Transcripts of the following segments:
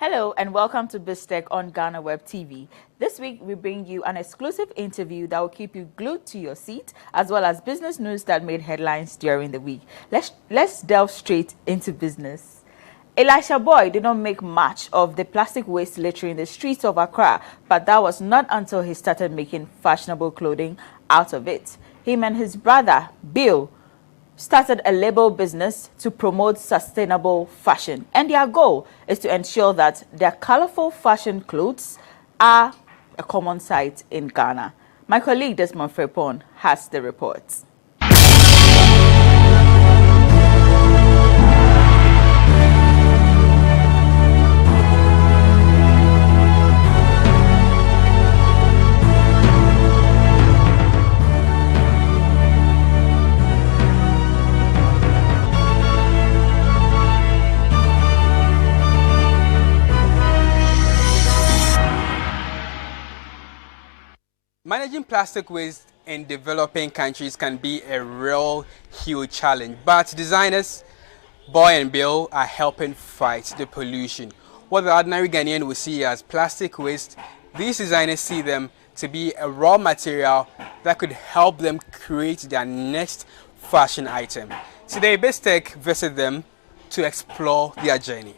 Hello and welcome to BizTech on GhanaWeb TV. This week we bring you an exclusive interview that will keep you glued to your seat, as well as business news that made headlines during the week. Let's delve straight into business. Ellisha Boie did not make much of the plastic waste littering the streets of Accra, but that was not until he started making fashionable clothing out of it. Him and his brother, Bill, started a label business to promote sustainable fashion, and their goal is to ensure that their colorful fashion clothes are a common sight in Ghana. My colleague Desmond Frepon has the reports. Managing plastic waste in developing countries can be a real huge challenge, but designers Boie&Bill are helping fight the pollution. What the ordinary Ghanaian will see as plastic waste, these designers see them to be a raw material that could help them create their next fashion item. Today, BizTech visit them to explore their journey.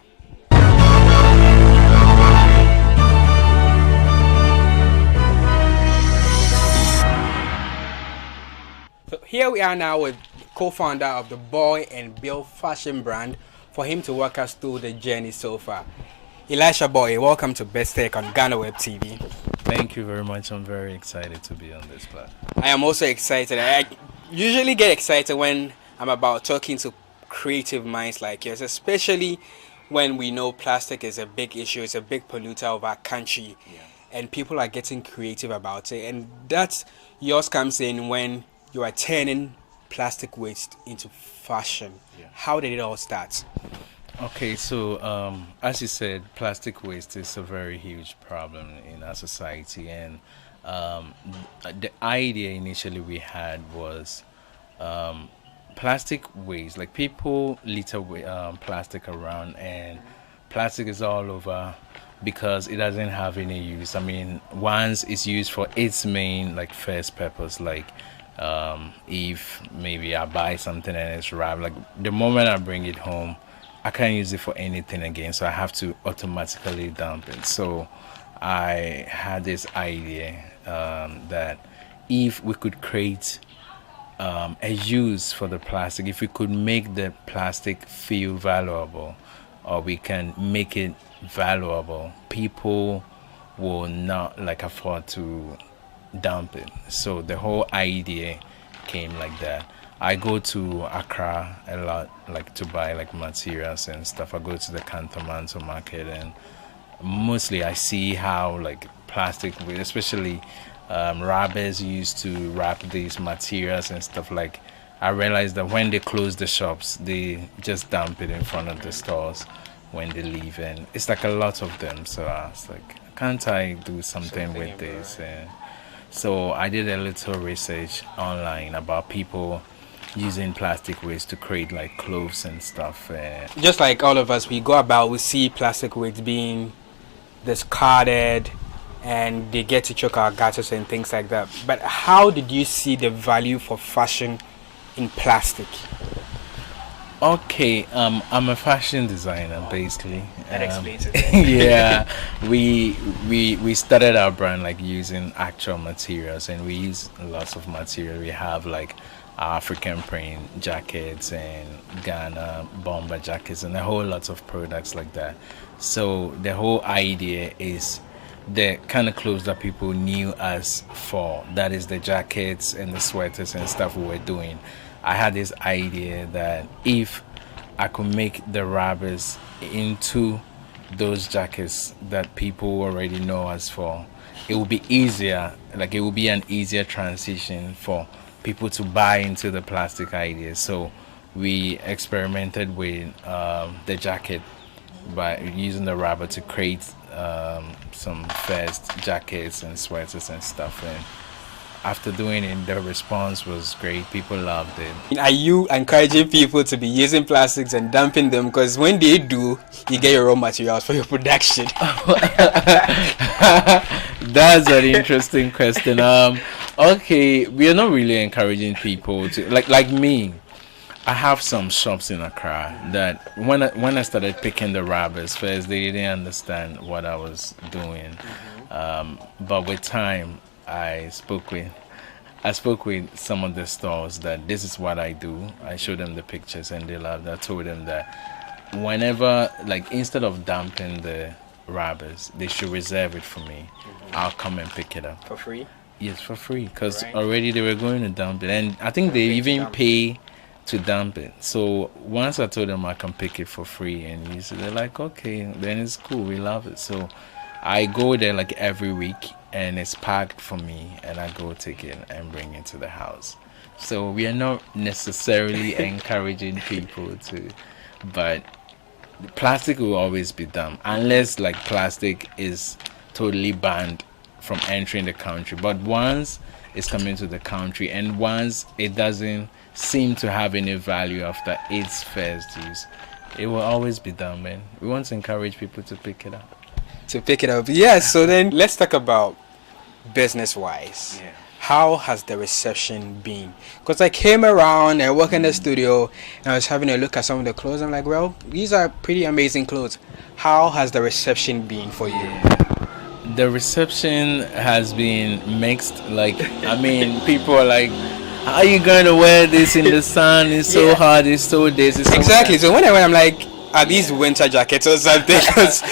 So here we are now with co-founder of the Boie&Bill fashion brand for him to walk us through the journey so far. Ellisha Boie, welcome to BizTech on GhanaWeb TV. Thank you very much. I'm very excited to be on this platform. I am also excited. I usually get excited when I'm about talking to creative minds like yours, especially when we know plastic is a big issue, it's a big polluter of our country, and people are getting creative about it. And that's yours comes in when you are turning plastic waste into fashion. How did it all start? Okay, so as you said, plastic waste is a very huge problem in our society, and the idea initially we had was plastic waste. Like, people litter plastic around, and plastic is all over because it doesn't have any use. I mean, once it's used for its main first purpose, if maybe I buy something and it's wrapped, the moment I bring it home, I can't use it for anything again, so I have to automatically dump it. So I had this idea that if we could create a use for the plastic, if we could make the plastic feel valuable, or we can make it valuable, people will not afford to dump it. So the whole idea came like that. I go to Accra a lot, to buy materials and stuff. I go to the Cantonmanto market, and mostly I see how plastic, especially robbers used to wrap these materials and stuff. I realized that when they close the shops, they just dump it in front of the stores when they leave, and it's a lot of them. So I was like, can't I do something with this? So I did a little research online about people using plastic waste to create clothes and stuff. Just like all of us, we go about, we see plastic waste being discarded and they get to choke our gutters and things like that. But how did you see the value for fashion in plastic? Okay, I'm a fashion designer basically. That explains it. Yeah, we started our brand using actual materials, and we use lots of material. We have African print jackets and Ghana bomber jackets and a whole lot of products like that. So the whole idea is the kind of clothes that people knew us for, that is the jackets and the sweaters and stuff we were doing. I had this idea that if I could make the rubbers into those jackets that people already know us for, it would be easier, it would be an easier transition for people to buy into the plastic idea. So we experimented with the jacket by using the rubber to create some first jackets and sweaters and stuff. And after doing it, the response was great. People loved it. Are you encouraging people to be using plastics and dumping them? Because when they do, you get your raw materials for your production. That's an interesting question. Okay, we are not really encouraging people to like me. I have some shops in Accra that when I started picking the rubbers first, they didn't understand what I was doing. But with time, I spoke with some of the stores that this is what I do. I showed them the pictures and they loved it. I told them that whenever, like, instead of dumping the rubbers, they should reserve it for me. I'll come and pick it up. For free? Yes, for free, because already they were going to dump it. And I think they even pay to dump it. So once I told them I can pick it for free and use it, they're like, okay, then it's cool. We love it. So I go there like every week and it's packed for me and I go take it and bring it to the house. So we are not necessarily encouraging people to, but plastic will always be done unless like plastic is totally banned from entering the country. But once it's coming to the country and once it doesn't seem to have any value after its first use, it will always be done, man. We want to encourage people to pick it up. To pick it up. Yes, so then let's talk about business-wise. Yeah. How has the reception been? Because I came around and worked in the studio and I was having a look at some of the clothes. I'm like, well, these are pretty amazing clothes. How has the reception been for you? The reception has been mixed. Like, I mean, people are like, how are you going to wear this in the sun? It's so hot, it's so this, it's so Exactly. hot. So when I went, I'm like, are these winter jackets or something? Because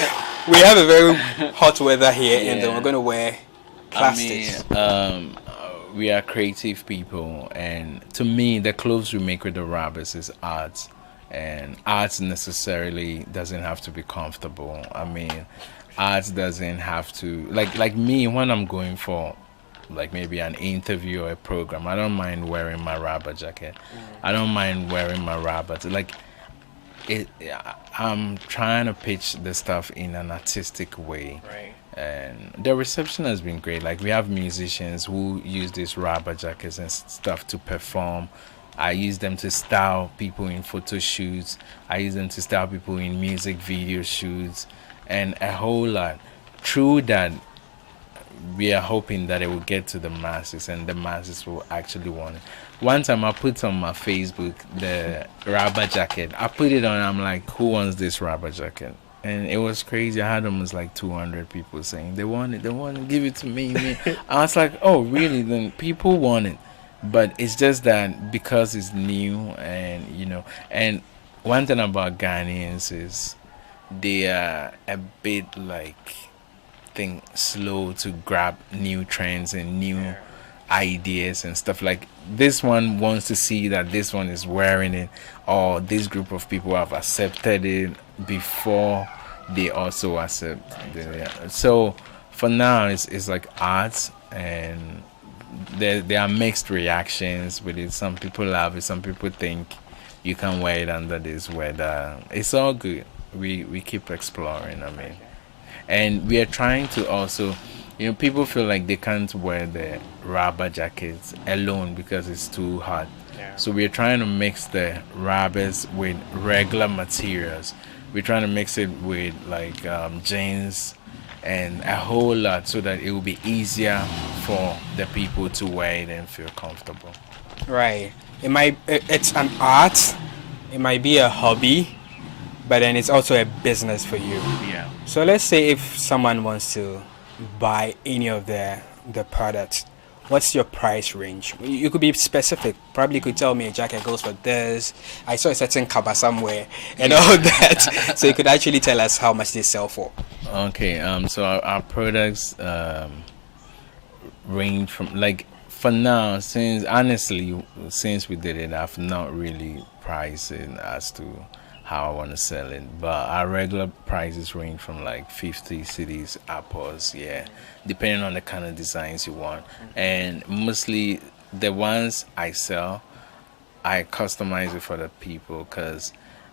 we have a very hot weather here and then we're going to wear plastics. I mean, we are creative people, and to me, the clothes we make with the rubbers is art, and art necessarily doesn't have to be comfortable. I mean, art doesn't have to like me when I'm going for like maybe an interview or a program. I don't mind wearing my rubber jacket. I don't mind wearing my rubber. Like I'm trying to pitch the stuff in an artistic way. Right. And the reception has been great. Like, we have musicians who use these rubber jackets and stuff to perform. I use them to style people in photo shoots. I use them to style people in music video shoots and a whole lot. Through that, we are hoping that it will get to the masses and the masses will actually want it. One time I put on my Facebook the rubber jacket. I put it on, I'm like, who wants this rubber jacket? And it was crazy. I had almost like 200 people saying they want it, give it to me. I was like, oh, really? Then people want it. But it's just that because it's new and, you know, and one thing about Ghanaians is they are a bit like, slow to grab new trends and new ideas and stuff. Like, this one wants to see that this one is wearing it, or this group of people have accepted it before they also accept it. So for now it's like art, and there are mixed reactions with it. Some people love it, some people think you can wear it under this weather. It's all good. We keep exploring, I mean. And we are trying to also, you know, people feel like they can't wear the rubber jackets alone because it's too hot. So we're trying to mix the rubbers with regular materials. We're trying to mix it with like jeans and a whole lot so that it will be easier for the people to wear it and feel comfortable. Right. It's an art. It might be a hobby, but then it's also a business for you. Yeah. So let's say if someone wants to buy any of the products, what's your price range? You could be specific. Probably you could tell me a jacket goes for this. I saw a certain cover somewhere and all that. So you could actually tell us how much they sell for. Okay. So our products range from, like, for now, since we did it, I've not really priced it as to how I want to sell it, but our regular prices range from like 50 cedis upwards, depending on the kind of designs you want. And mostly the ones I sell, I customize it for the people, because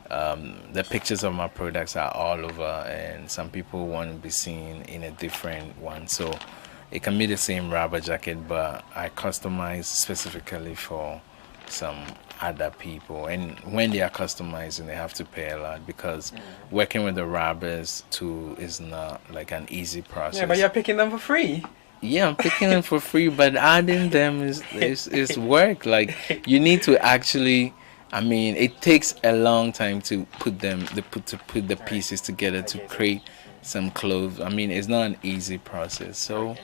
the pictures of my products are all over and some people want to be seen in a different one. So it can be the same rubber jacket, but I customize specifically for some other people. And when they are customizing, they have to pay a lot because working with the rubbers too is not like an easy process. Yeah, but you're picking them for free. Yeah, I'm picking them for free, but adding them is work. Like you need to actually. I mean, it takes a long time to put the pieces together to create some clothes. I mean, it's not an easy process. So,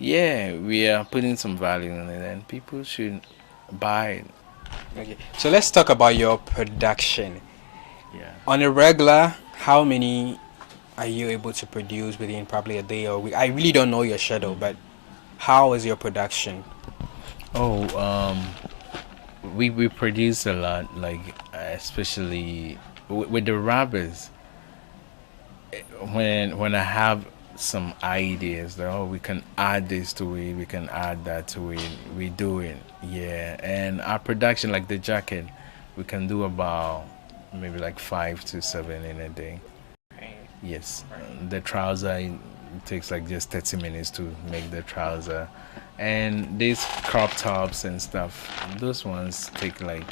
yeah, we are putting some value in it, and people should buy it. Okay. So let's talk about your production. Yeah. On a regular, how many are you able to produce within probably a day or week? I really don't know your schedule, but how is your production? Oh, we produce a lot, like especially with the rubbers. When I have some ideas that we can add this to it, we can add that to it, we do it. Yeah, and our production, like the jacket, we can do about maybe like 5 to 7 in a day. Yes, the trouser it takes like just 30 minutes to make the trouser, and these crop tops and stuff, those ones take like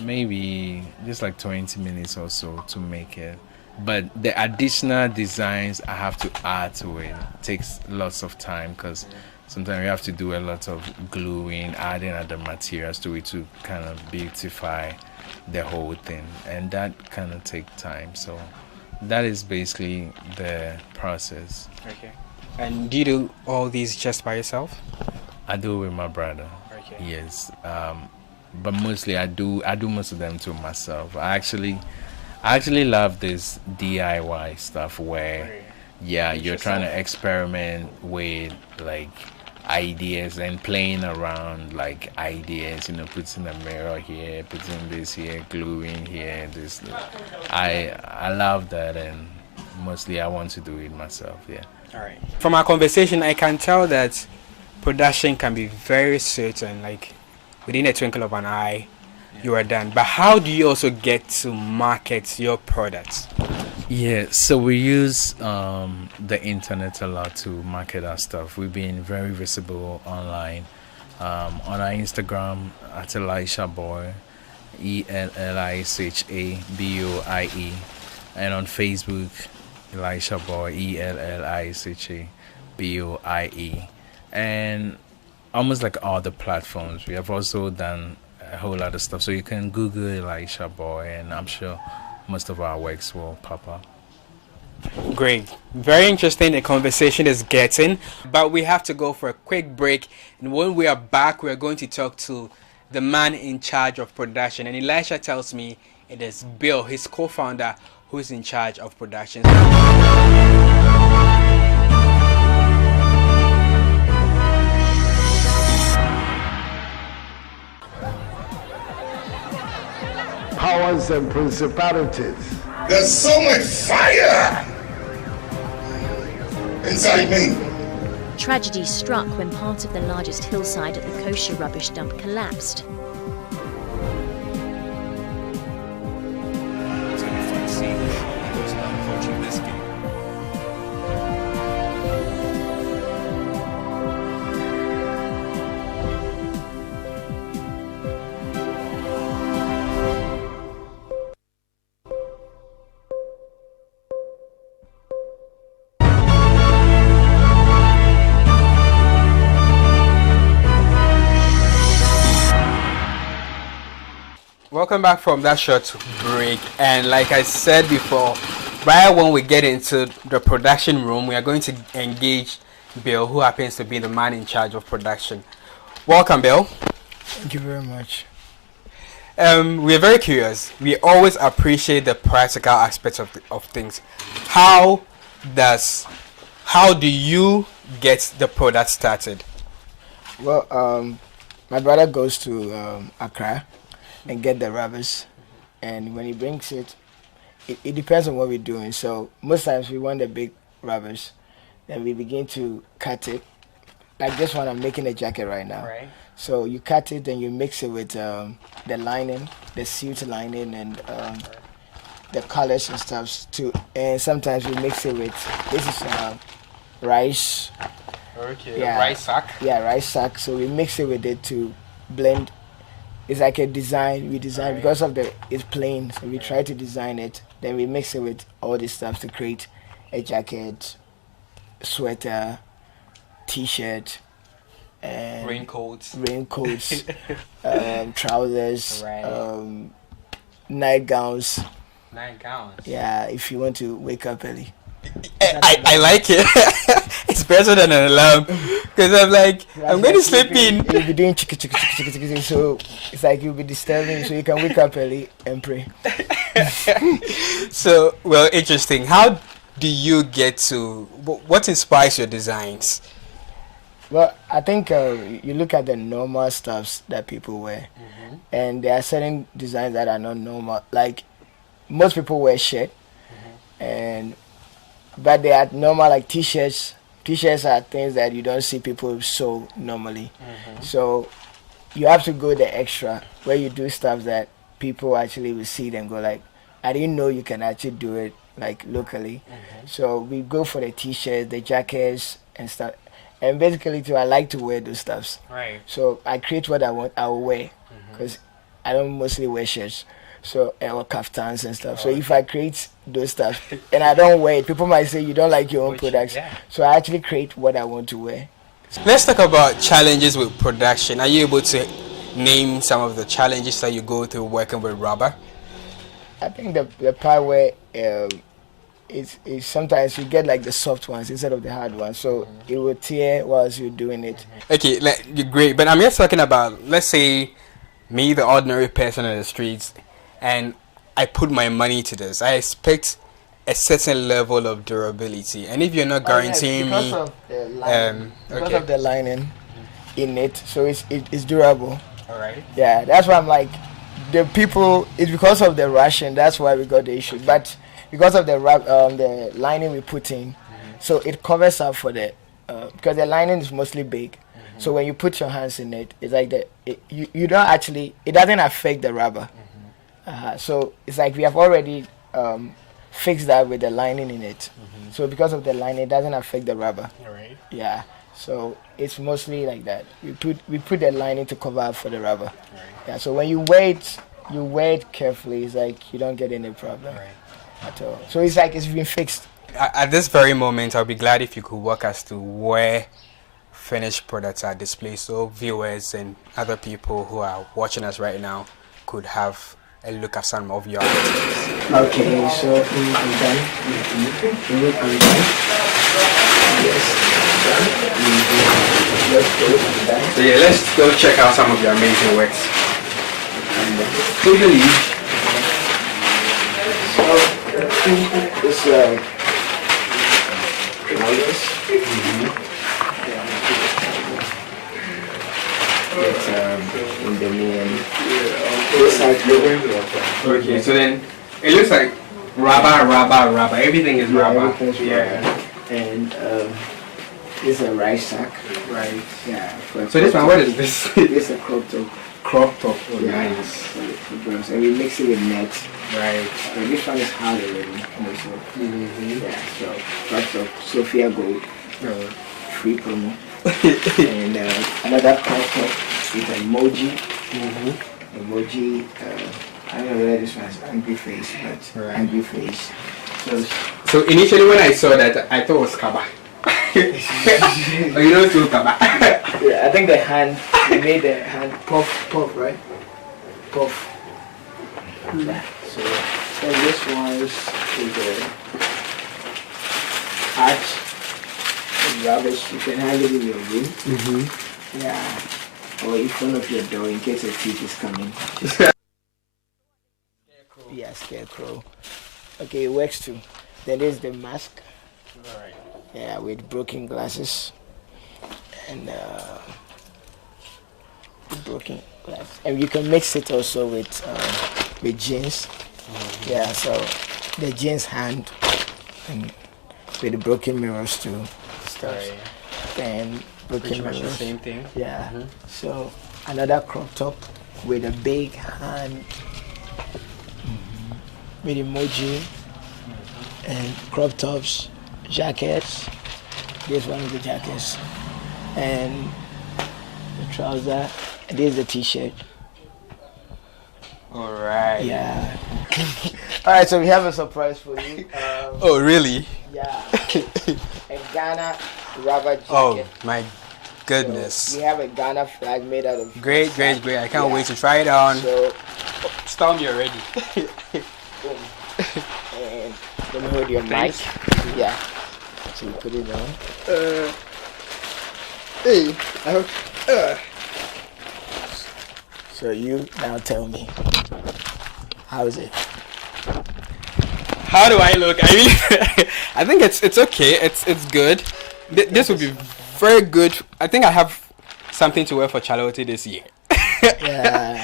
maybe just like 20 minutes or so to make it. But the additional designs I have to add to it takes lots of time because sometimes we have to do a lot of gluing, adding other materials to it to kind of beautify the whole thing, and that kind of takes time. So that is basically the process. Okay. And do you do all these just by yourself? I do it with my brother. Okay. Yes, but mostly I do most of them to myself. I actually love this DIY stuff where, yeah, you're trying to experiment with like ideas and playing around like ideas, putting a mirror here, putting this here, gluing here, this. I love that, and mostly I want to do it myself. Yeah. All right. From our conversation, I can tell that production can be very certain, like within a twinkle of an eye, you are done. But how do you also get to market your products? Yeah, so we use the internet a lot to market our stuff. We've been very visible online. On our Instagram at Ellisha Boie, ELLISHABOIE, and on Facebook, Ellisha Boie, ELLISHABOIE, and almost like all the platforms. We have also done a whole lot of stuff, so you can Google Ellisha Boie, and I'm sure most of our works will pop up. Great. Very interesting the conversation is getting, but we have to go for a quick break, and when we are back, we are going to talk to the man in charge of production, and Ellisha tells me it is Bill, his co-founder, who is in charge of production. Powers and principalities. There's so much fire inside me. Tragedy struck when part of the largest hillside at the kosher rubbish dump collapsed. Welcome back from that short break, and like I said before, right when we get into the production room, we are going to engage Bill, who happens to be the man in charge of production. Welcome, Bill. Thank you very much. We are very curious. We always appreciate the practical aspects of things. How do you get the product started? Well, my brother goes to Accra and get the rubbers, and when he brings it, it depends on what we're doing. So most times we want the big rubbers, then we begin to cut it. Like this one, I'm making a jacket right now. Right. So you cut it, then you mix it with the lining, the suit lining, and the colors and stuff too. And sometimes we mix it with, this is rice, Okay. Yeah. Rice sack. Yeah, rice sack. So we mix it with it to blend. It's like a design. We design because of it's plain. So we try to design it. Then we mix it with all this stuff to create a jacket, sweater, t-shirt, and Raincoats. Trousers, Right. nightgowns. Nightgowns. Yeah, if you want to wake up early. I like it. It's better than an alarm because I'm like, I'm going to sleep in. You'll be doing chicka chicka chicka chicka chicka, so it's like you'll be disturbing, so you can wake up early and pray. So, well, interesting. How do you get to, what inspires your designs? Well, I think you look at the normal stuffs that people wear, and there are certain designs that are not normal. Like most people wear shirt, but they are normal like t-shirts. T-shirts are things that you don't see people sew normally. So you have to go the extra where you do stuff that people actually will see and go like, I didn't know you can actually do it like locally. So we go for the t-shirts, the jackets and stuff. And basically too, I like to wear those stuffs. Right. So I create what I want, I will wear. Because I don't mostly wear shirts. So, or kaftans and stuff. So if I create those stuff and I don't wear it, people might say you don't like your own products. Yeah. So I actually create what I want to wear. Let's talk about challenges with production. Are you able to name some of the challenges that you go through working with rubber? I think the part where it's sometimes you get like the soft ones instead of the hard ones. So it will tear whilst you're doing it. Okay, great. But I'm just talking about, let's say, me, the ordinary person on the streets, and I put my money to this. I expect a certain level of durability. And if you're not guaranteeing me... Because of the lining in it, so it's durable. All right. Yeah, that's why I'm like, the people, it's because of the ration, that's why we got the issue. But because of the lining we put in, so it covers up for the, because the lining is mostly big. So when you put your hands in it, it's like you don't actually, it doesn't affect the rubber. So it's like we have already fixed that with the lining in it. So because of the lining, it doesn't affect the rubber. All right. Yeah. So it's mostly like that. We put the lining to cover up for the rubber. Right. Yeah. So when you wear it carefully. It's like you don't get any problem at all. So it's like it's been fixed. At this very moment, I'll be glad if you could walk us to where finished products are displayed, so viewers and other people who are watching us right now could have a look at some of your items. Okay, so I'm done. I'm done. Yes. So yeah, let's go check out some of your amazing works. Totally. So it's it's in the main. Okay, so then it looks like rubber. Everything is rubber. Yeah. And this is a rice sack. Right. Yeah. So this one, what is this? This is a crop top. Crop top. Oh, Yeah. nice. For girls. And we mix it with net. Right. This one is hard already. Yeah. So crop top, Sophia Gold, free promo. And another crop top with emoji. Emoji. I don't know whether this one is angry face, but angry face. So initially when I saw that, I thought it was Kaba. Oh, you know it's too Kaba. Yeah, I think the hand, we made the hand puff, right? Puff. Yeah. So this one is the arch. Rubbish. You can hang it in your room. Yeah. Or in front of your door in case a thief is coming. Yeah, scarecrow. Okay, it works too. Then there's the mask. Right. Yeah, with broken glasses. And broken glass. And you can mix it also with jeans. Yeah, so the jeans hand and with the broken mirrors too. Stuff. And broken mirrors. The same thing. Yeah. So another crop top with a big hand with emoji and crop tops, jackets. This one is the jackets. and the trouser. And this is the t-shirt. All right. Yeah. All right, so we have a surprise for you. Oh, really? Yeah. A Ghana rubber jacket. Oh, my goodness. So we have a Ghana flag made out of. Great, great, great. I can't wait to try it on. So, Storm, you're ready. boom. And let me hold your mic. Yeah. So you put it on. Hey, I hope. So you now tell me, how is it? How do I look? I mean, I think it's okay. It's good. This would be very good. I think I have something to wear for Charlotte this year. Yeah.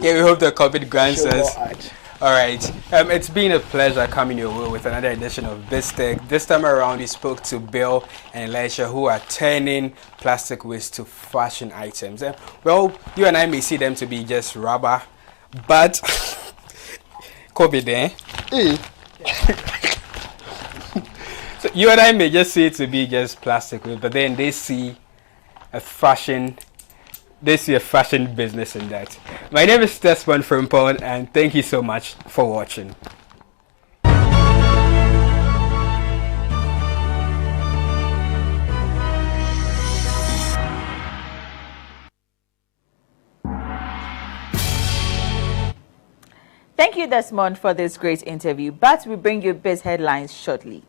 Yeah, we hope the COVID grants Show us. more art. All right. It's been a pleasure coming your way with another edition of BizTech. This time around, we spoke to Bill and Ellisha, who are turning plastic waste to fashion items. Well, you and I may see them to be just rubber, but COVID, eh? So you and I may just see it to be just plastic waste, but then they see a fashion. They see a fashion business in that. My name is Desmond Frimpong, and thank you so much for watching. Thank you, Desmond, for this great interview, but we bring you biz headlines shortly.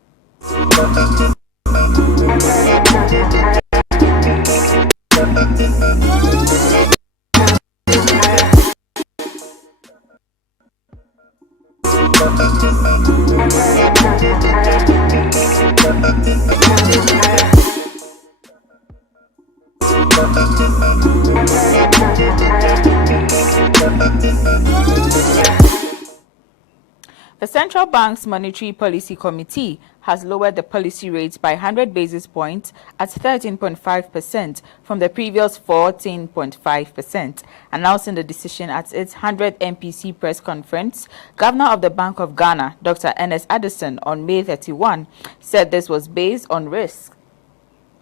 The Central Bank's Monetary Policy Committee has lowered the policy rate by 100 basis points at 13.5% from the previous 14.5%. Announcing the decision at its 100th MPC press conference, Governor of the Bank of Ghana, Dr. Ernest Addison, on May 31, said this was based on risk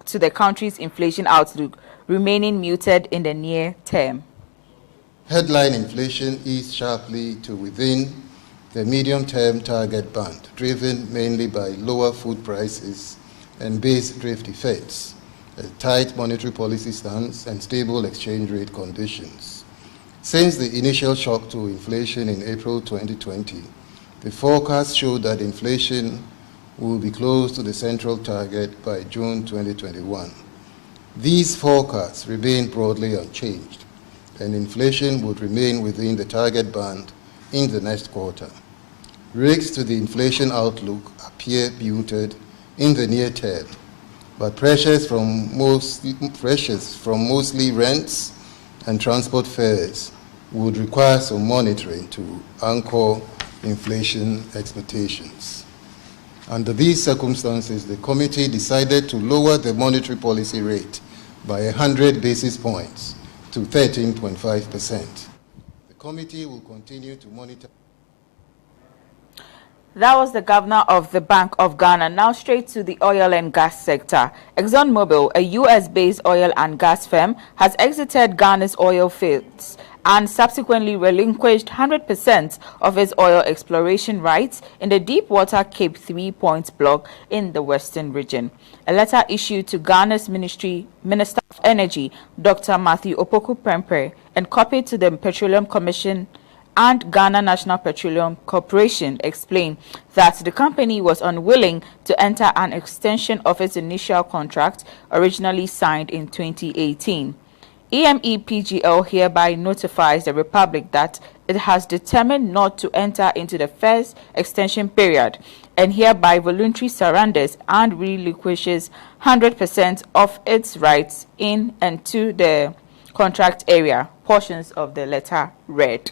to the country's inflation outlook remaining muted in the near term. Headline inflation eased sharply to within the medium-term target band, driven mainly by lower food prices and base drift effects, a tight monetary policy stance, and stable exchange rate conditions. Since the initial shock to inflation in April 2020, the forecast showed that inflation will be close to the central target by June 2021. These forecasts remain broadly unchanged, and inflation would remain within the target band in the next quarter. Risks to the inflation outlook appear muted in the near term, but pressures from mostly rents and transport fares would require some monitoring to anchor inflation expectations. Under these circumstances, the committee decided to lower the monetary policy rate by 100 basis points to 13.5%. The committee will continue to monitor. That was the governor of the Bank of Ghana. Now straight to the oil and gas sector. ExxonMobil, a US-based oil and gas firm, has exited Ghana's oil fields and subsequently relinquished 100% of its oil exploration rights in the deepwater Cape 3 Point block in the western region. A letter issued to Ghana's Minister of Energy, Dr. Matthew Opoku Prempeh, and copied to the Petroleum Commission and Ghana National Petroleum Corporation, explained that the company was unwilling to enter an extension of its initial contract originally signed in 2018. EMEPGL hereby notifies the Republic that it has determined not to enter into the first extension period and hereby voluntarily surrenders and relinquishes 100% of its rights in and to the contract area, portions of the letter read.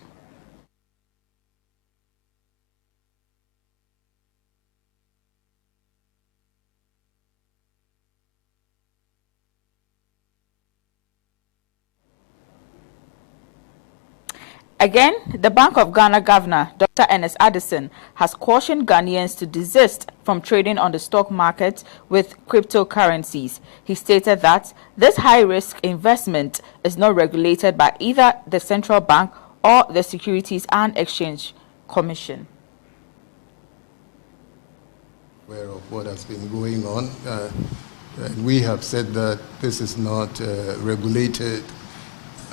Again, the Bank of Ghana Governor, Dr. Ernest Addison, has cautioned Ghanaians to desist from trading on the stock market with cryptocurrencies. He stated that this high-risk investment is not regulated by either the central bank or the Securities and Exchange Commission. Aware of what has been going on, and we have said that this is not regulated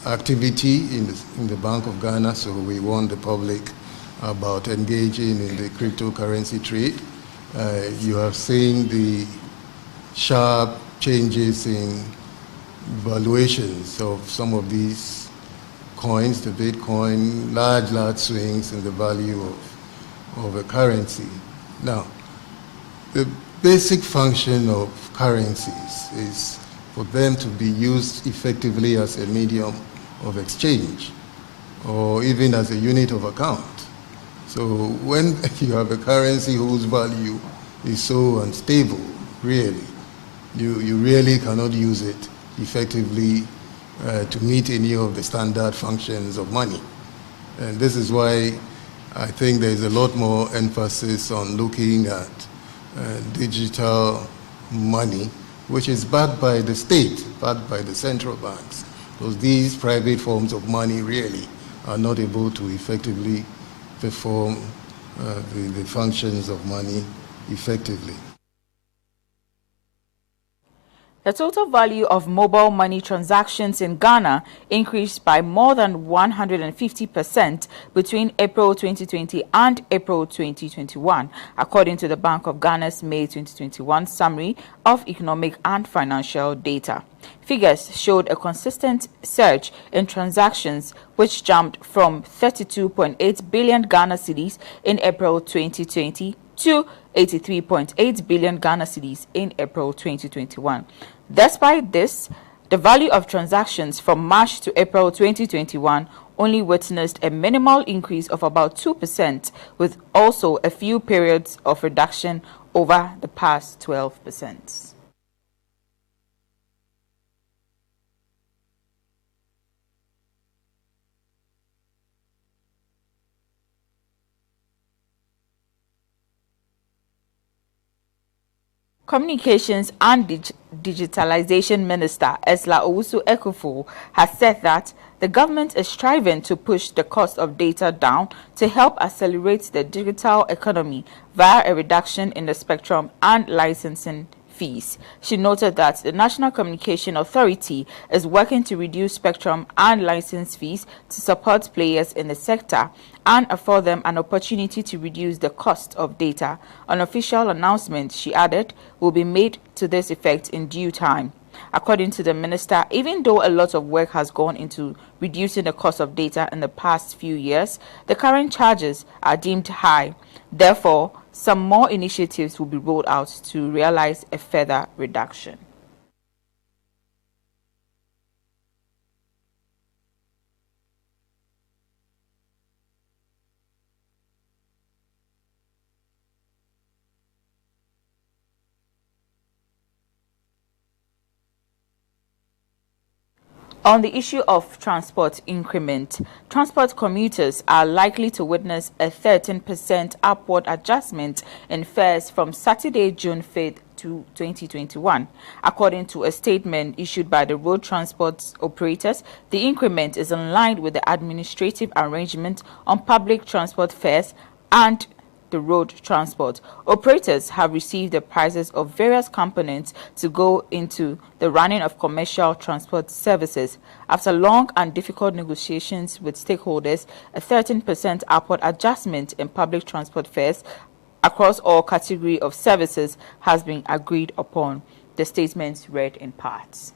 activity in the Bank of Ghana, so we warn the public about engaging in the cryptocurrency trade. You have seen the sharp changes in valuations of some of these coins, the Bitcoin, large swings in the value of a currency. Now, the basic function of currencies is for them to be used effectively as a medium of exchange or even as a unit of account. So when you have a currency whose value is so unstable, really, you really cannot use it effectively to meet any of the standard functions of money. And this is why I think there is a lot more emphasis on looking at digital money, which is backed by the state, backed by the central banks, because these private forms of money really are not able to effectively perform the functions of money effectively. The total value of mobile money transactions in Ghana increased by more than 150% between April 2020 and April 2021, according to the Bank of Ghana's May 2021 Summary of Economic and Financial Data. Figures showed a consistent surge in transactions, which jumped from 32.8 billion Ghana cedis in April 2020 to 83.8 billion Ghana cedis in April 2021. Despite this, the value of transactions from March to April 2021 only witnessed a minimal increase of about 2%, with also a few periods of reduction over the past 12%. Communications and Digitalization Minister Esla Owusu-Ekufo has said that the government is striving to push the cost of data down to help accelerate the digital economy via a reduction in the spectrum and licensing fees. She noted that the National Communication Authority is working to reduce spectrum and license fees to support players in the sector and afford them an opportunity to reduce the cost of data. An official announcement, she added, will be made to this effect in due time. According to the minister, even though a lot of work has gone into reducing the cost of data in the past few years, the current charges are deemed high. Therefore, some more initiatives will be rolled out to realize a further reduction. On the issue of transport increment, transport commuters are likely to witness a 13% upward adjustment in fares from Saturday, June 5th to 2021. According to a statement issued by the road transport operators, the increment is in line with the administrative arrangement on public transport fares and the road transport. Operators have received the prices of various components to go into the running of commercial transport services. After long and difficult negotiations with stakeholders, a 13% upward adjustment in public transport fares across all categories of services has been agreed upon. The statement read in parts.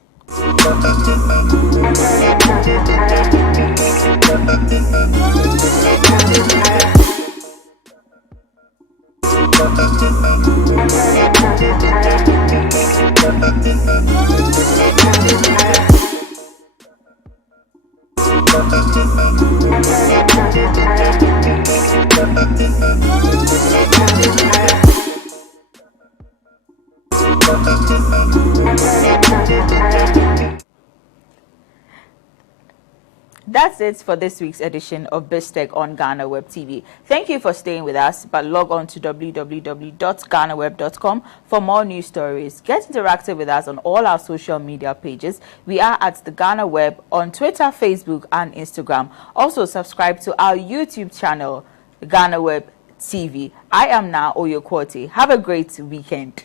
That's it for this week's edition of BizTech on GhanaWeb TV. Thank you for staying with us, but log on to www.ghanaweb.com for more news stories. Get interactive with us on all our social media pages. We are at the GhanaWeb on Twitter, Facebook, and Instagram. Also, subscribe to our YouTube channel, GhanaWeb TV. I am now Oyo Kwote. Have a great weekend.